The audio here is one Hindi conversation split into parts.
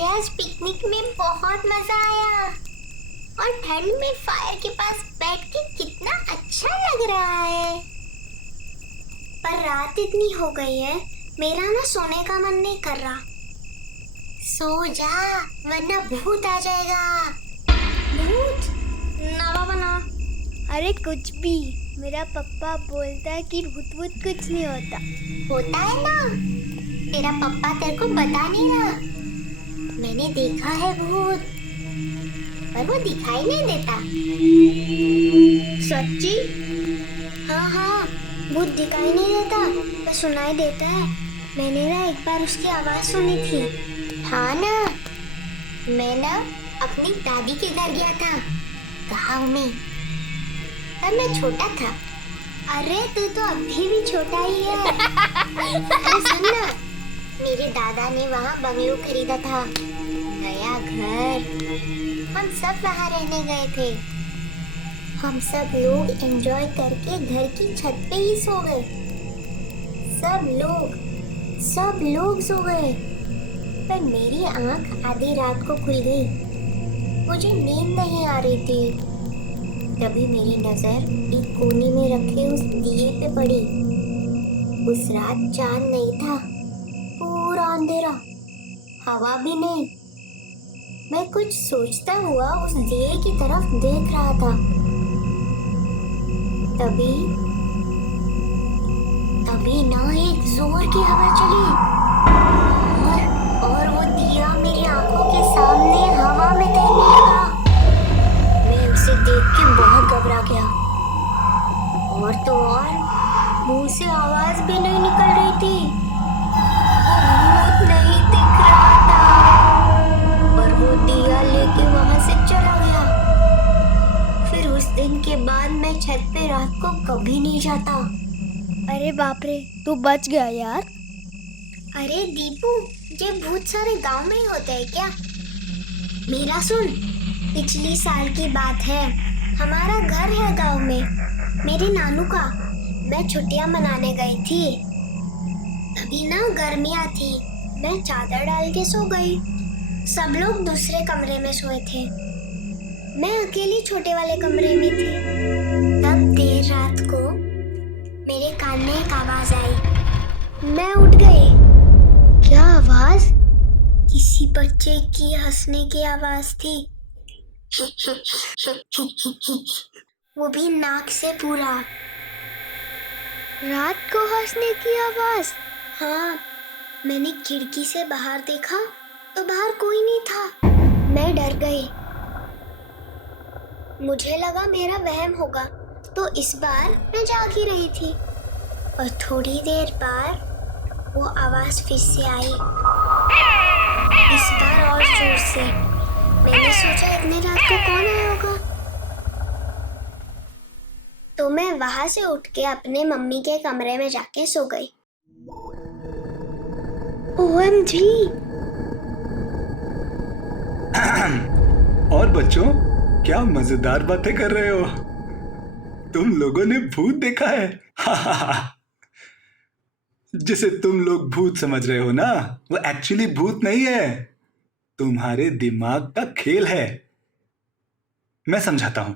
अरे आज पिकनिक में बहुत मजा आया और ठंड में फायर के पास बैठ के कितना अच्छा लग रहा है। पर रात इतनी हो गई है, मेरा ना सोने का मन नहीं कर रहा। सो जा वरना भूत आ जाएगा। भूत? ना बाबा ना। अरे कुछ भी, मेरा पप्पा बोलता है कि भूत भूत कुछ नहीं होता। होता है ना, तेरा पप्पा तेरे को बता नहीं रहा। मैंने देखा है भूत, पर वो दिखाई नहीं देता। सच्ची? हाँ, भूत दिखाई नहीं देता, पर सुनाई देता है। मैंने ना एक बार उसकी आवाज सुनी थी। हाँ ना, मैं ना अपनी दादी के घर गया था गाँव में, पर मैं छोटा था। अरे तू तो अभी भी छोटा ही है। अरे सुन ना, मेरे दादा ने वहाँ बंगलो खरीदा था, नया घर। हम सब वहाँ रहने गए थे। हम सब लोग एंजॉय करके घर की छत पे ही सो गए। सब लोग सो गए, पर मेरी आंख आधी रात को खुल गई। मुझे नींद नहीं आ रही थी। तभी मेरी नजर एक कोने में रखे उस दिए पे पड़ी। उस रात चांद नहीं था, पूरा अंधेरा, हवा भी नहीं। मैं कुछ सोचता हुआ उस दिए की तरफ देख रहा था। तभी ना एक जोर की हवा चली और वो दिया मेरी आंखों के सामने हवा में तैरने लगा। मैं उसे देख के बहुत घबरा गया। और तो और मुंह से आवाज भी नहीं निकल रही थी। भूत नहीं दिख रहा था, पर वो दिया लेके वहां से चला गया। फिर उस दिन के बाद मैं छत पे रात को कभी नहीं जाता। अरे बाप रे, तू बच गया यार। अरे दीपू, ये भूत सारे गांव में ही होते हैं क्या? मेरा सुन, पिछली साल की बात है। हमारा घर है गांव में, मेरे नानू का। मैं छुट्टियां मनाने गई थी। तभी ना गर्मियां थी। मैं चादर डाल के सो गई। सब लोग दूसरे कमरे में सोए थे, मैं अकेली छोटे वाले कमरे में थी। तब देर रात को मेरे कान में एक आवाज आई। मैं उठ गई। क्या आवाज? किसी बच्चे की हंसने की आवाज थी। वो भी नाक से पूरा। रात को हंसने की आवाज? हाँ, मैंने खिड़की से बाहर देखा तो बाहर कोई नहीं था। मैं डर गई। मुझे लगा मेरा वहम होगा, तो इस बार मैं जाग ही रही थी। और थोड़ी देर बाद वो आवाज फिर से आई, इस बार और जोर से। मैंने सोचा इतनी रात को कौन आया होगा, तो मैं वहां से उठ के अपने मम्मी के कमरे में जाके सो गई। OMG! और बच्चों, क्या मजेदार बातें कर रहे हो? तुम लोगों ने भूत देखा है? जिसे तुम लोग भूत समझ रहे हो ना, वो एक्चुअली भूत नहीं है, तुम्हारे दिमाग का खेल है। मैं समझाता हूं।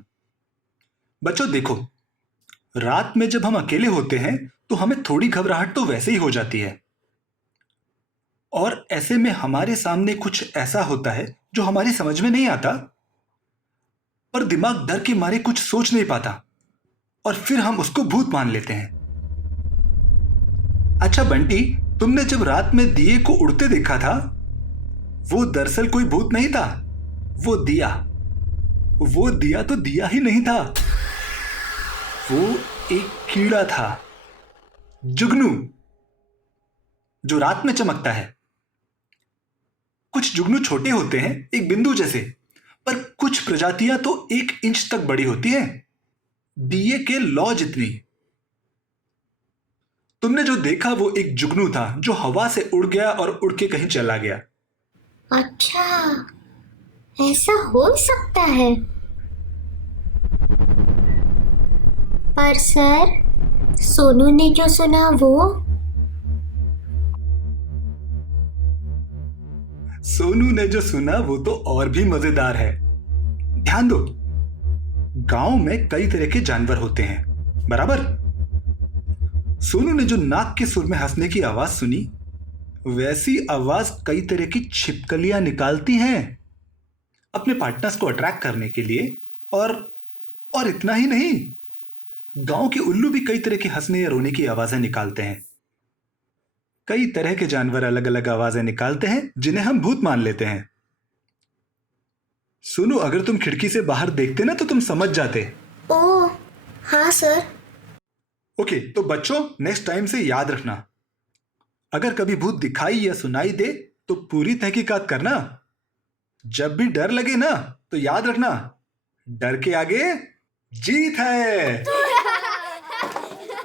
बच्चों देखो, रात में जब हम अकेले होते हैं तो हमें थोड़ी घबराहट तो वैसे ही हो जाती है। और ऐसे में हमारे सामने कुछ ऐसा होता है जो हमारी समझ में नहीं आता, और दिमाग डर के मारे कुछ सोच नहीं पाता, और फिर हम उसको भूत मान लेते हैं। अच्छा बंटी, तुमने जब रात में दिए को उड़ते देखा था, वो दरअसल कोई भूत नहीं था, वो दिया तो दिया ही नहीं था, वो एक कीड़ा था, जुगनू, जो रात में चमकता है। कुछ जुगनू छोटे होते हैं, एक बिंदु जैसे, पर कुछ प्रजातियां तो 1 इंच तक बड़ी होती हैं, दिए के लौ जितनी। तुमने जो देखा वो एक जुगनू था जो हवा से उड़ गया और उड़ के कहीं चला गया। अच्छा, ऐसा हो सकता है। पर सर, सोनू ने जो सुना वो? सोनू ने जो सुना वो तो और भी मजेदार है। ध्यान दो, गांव में कई तरह के जानवर होते हैं, बराबर। सोनू ने जो नाक के सुर में हंसने की आवाज सुनी, वैसी आवाज कई तरह की छिपकलियां निकालती हैं अपने पार्टनर्स को अट्रैक्ट करने के लिए। और इतना ही नहीं, गांव के उल्लू भी कई तरह के हंसने या रोने की आवाजें निकालते हैं। कई तरह के जानवर अलग अलग आवाजें निकालते हैं जिन्हें हम भूत मान लेते हैं। सुनो, अगर तुम खिड़की से बाहर देखते ना तो तुम समझ जाते। ओह हाँ सर। ओके, तो बच्चों नेक्स्ट टाइम से याद रखना, अगर कभी भूत दिखाई या सुनाई दे तो पूरी तहकीकात करना। जब भी डर लगे ना तो याद रखना, डर के आगे जीत है।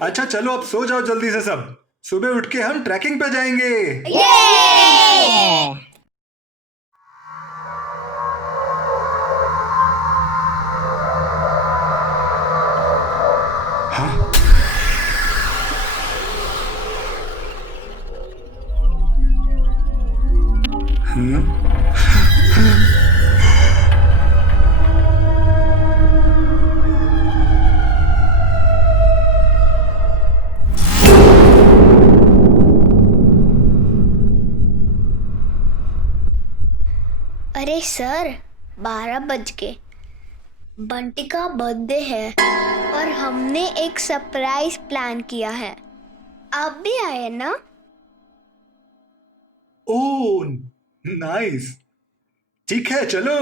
अच्छा चलो अब सो जाओ जल्दी से सब, सुबह उठ के हम ट्रैकिंग पे जाएंगे। हाँ? अरे सर, 12 बज गए। बंटी का बर्थडे है और हमने एक सरप्राइज प्लान किया है। आप भी आए ना? ओह नाइस, ठीक है चलो।